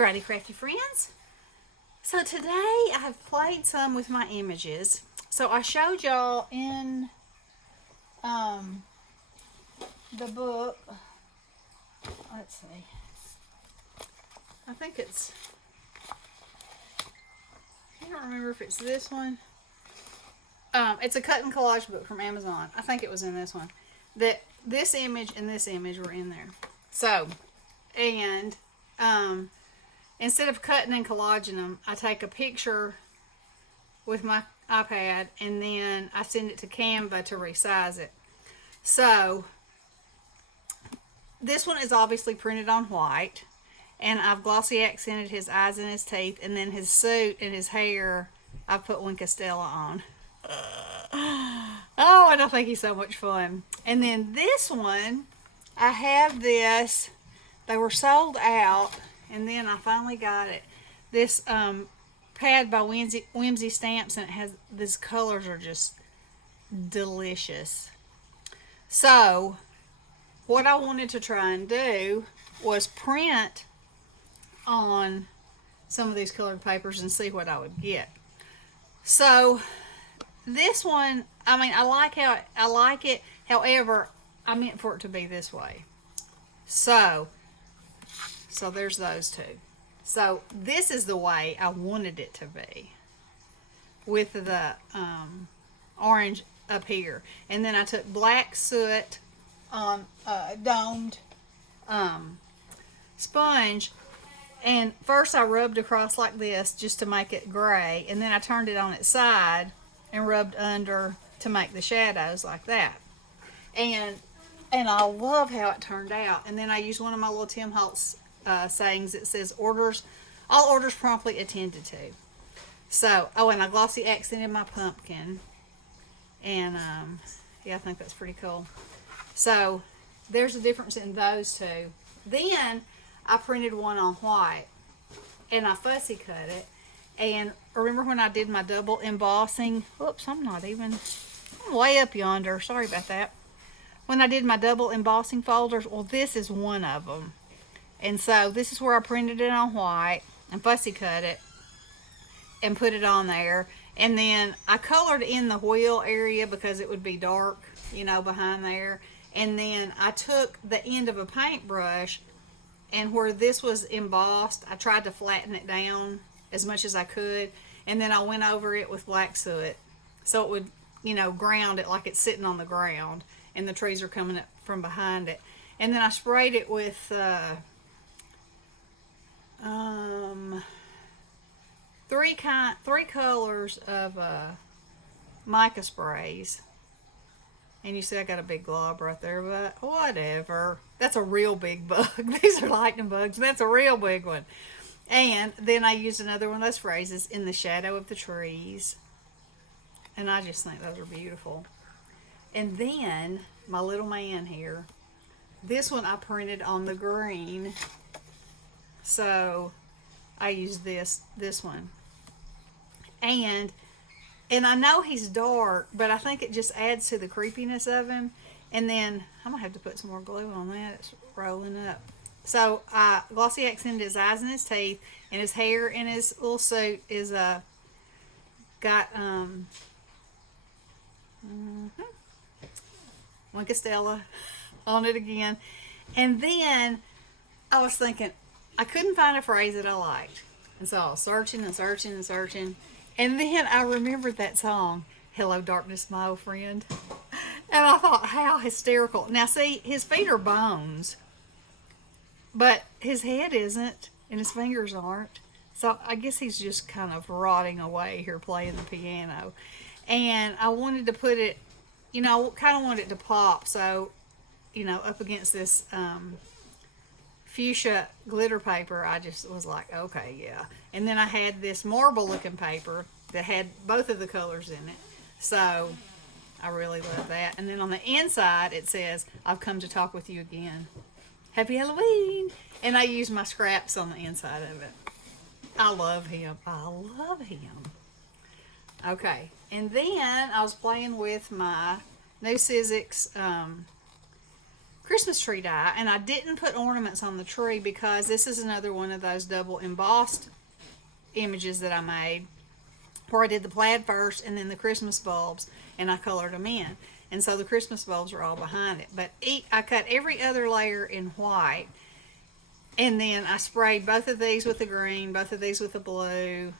Righty Crafty friends. So today I've played some with my images. So I showed y'all in um, the book. Let's see. I think I don't remember if it's this one. It's a cut and collage book from Amazon. I think it was in this one. That this image and this image were in there. So, and instead of cutting and collaging them, I take a picture with my iPad and then I send it to Canva to resize it. So, this one is obviously printed on white, and I've glossy accented his eyes and his teeth, and then his suit and his hair, I put Wink Stella on. Oh, and I think he's so much fun. And then this one, I have this, they were sold out, and then I finally got it. This pad by Whimsy Stamps, and it has, these colors are just delicious. So, what I wanted to try and do was print on some of these colored papers and see what I would get. So, this one, I mean, I like it. However, I meant for it to be this way. So there's those two. So this is the way I wanted it to be, with the orange up here, and then I took black soot on a domed sponge, and first I rubbed across like this just to make it gray, and then I turned it on its side and rubbed under to make the shadows like that. And I love how it turned out. And then I used one of my little Tim Holtz sayings that says, all orders promptly attended to. So, and I glossy accented my pumpkin. And yeah, I think that's pretty cool. So there's a difference in those two. Then I printed one on white and I fussy cut it. And remember when I did my double embossing? Whoops, I'm way up yonder. Sorry about that. When I did my double embossing folders, well, this is one of them. And so this is where I printed it on white and fussy cut it and put it on there. And then I colored in the wheel area because it would be dark, behind there. And then I took the end of a paintbrush, and where this was embossed, I tried to flatten it down as much as I could, and then I went over it with black soot so it would ground it like it's sitting on the ground and the trees are coming up from behind it. And then I sprayed it with three colors of mica sprays. And you see I got a big glob right there, but whatever. That's a real big bug. These are lightning bugs. That's a real big one. And then I used another one of those phrases, in the shadow of the trees. And I just think those are beautiful. And then my little man here, this one I printed on the green. So I used this one. And I know he's dark, but I think it just adds to the creepiness of him. And then I'm going to have to put some more glue on that. It's rolling up. So I glossy accented his eyes and his teeth, and his hair and his little suit is got Wink Stella on it again. And then I was thinking I couldn't find a phrase that I liked, and so I was searching and searching and searching, and then I remembered that song, "Hello Darkness, My Old Friend," and I thought, how hysterical. Now see, his feet are bones, but his head isn't, and his fingers aren't. So I guess he's just kind of rotting away here playing the piano. And I wanted to put it, kind of wanted it to pop. So, up against this fuchsia glitter paper, I just was like, okay, yeah. And then I had this marble looking paper that had both of the colors in it. So I really love that. And then on the inside, it says, "I've come to talk with you again. Happy Halloween." And I use my scraps on the inside of it. I love him. Okay. And then I was playing with my new Sizzix Christmas tree die, and I didn't put ornaments on the tree because this is another one of those double embossed images that I made, where I did the plaid first and then the Christmas bulbs, and I colored them in. And so the Christmas bulbs are all behind it. But I cut every other layer in white, and then I sprayed both of these with the green, both of these with the blue,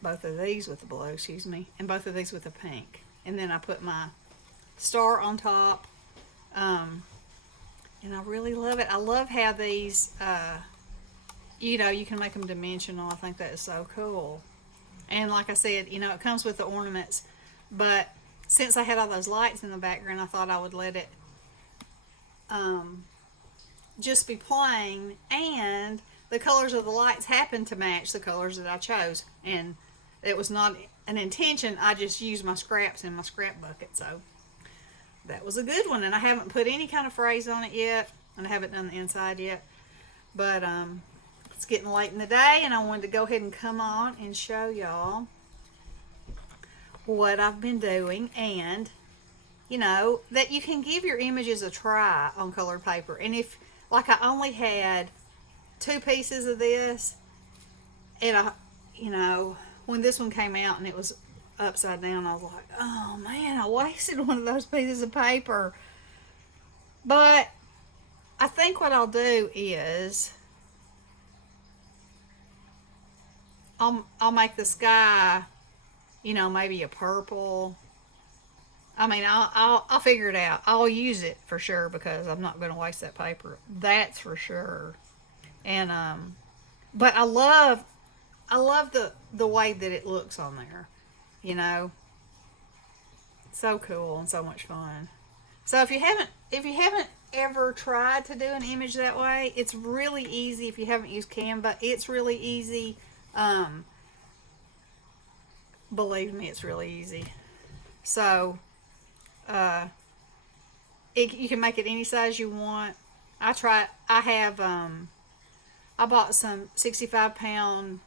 both of these with the blue, excuse me, and both of these with the pink. And then I put my star on top. And I really love it. I love how these, you know, you can make them dimensional. I think that is so cool. And like I said, you know, it comes with the ornaments. But since I had all those lights in the background, I thought I would let it just be plain. And the colors of the lights happened to match the colors that I chose. And it was not an intention. I just used my scraps in my scrap bucket. So that was a good one. And I haven't put any kind of phrase on it yet. And I haven't done the inside yet. But it's getting late in the day, and I wanted to go ahead and come on and show y'all what I've been doing. And, you know, that you can give your images a try on colored paper. And if, like, I only had 2 pieces of this, and I, you know, when this one came out and it was upside down, I was like, oh man, I wasted one of those pieces of paper. But I think what I'll do is I'll make the sky, you know, maybe a purple. I mean, I'll figure it out. I'll use it for sure because I'm not going to waste that paper. That's for sure. And but I love the way that it looks on there. You know, so cool and so much fun. So if you haven't ever tried to do an image that way, it's really easy. If you haven't used Canva, it's really easy. Believe me, it's really easy. So you can make it any size you want. I bought some 65-pound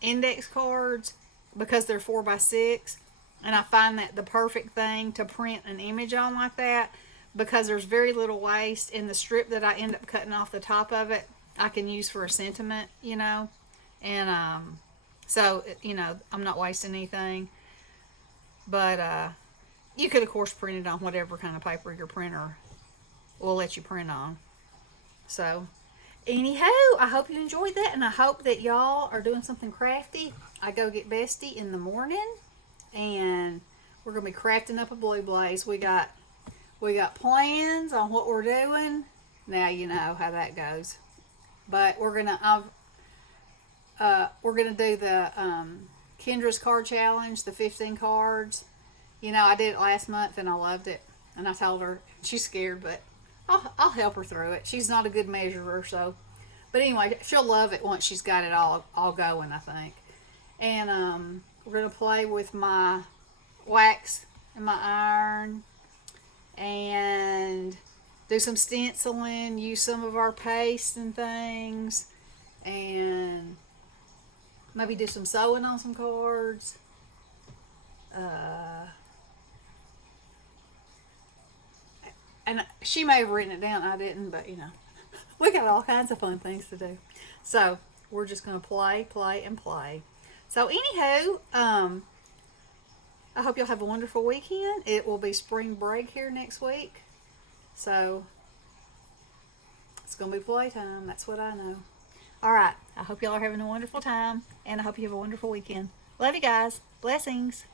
index cards because they're 4x6, and I find that the perfect thing to print an image on like that, because there's very little waste, and the strip that I end up cutting off the top of it I can use for a sentiment, you know. And so, you know, I'm not wasting anything. But you could, of course, print it on whatever kind of paper your printer will let you print on. So, anyhow, I hope you enjoyed that, and I hope that y'all are doing something crafty. I go get Bestie in the morning, and we're going to be crafting up a blue blaze. We got plans on what we're doing. Now you know how that goes. But we're gonna do the Kendra's card challenge, the 15 cards. You know, I did it last month and I loved it. And I told her, she's scared, but I'll help her through it. She's not a good measurer, so. But anyway, she'll love it once she's got it all going, I think. And we're gonna play with my wax and my iron, and do some stenciling, use some of our paste and things, and maybe do some sewing on some cards. And she may have written it down, I didn't, but you know, we got all kinds of fun things to do. So we're just going to play, and play. So anywho, I hope you'll have a wonderful weekend. It will be spring break here next week. So it's going to be playtime. That's what I know. All right. I hope y'all are having a wonderful time, and I hope you have a wonderful weekend. Love you guys. Blessings.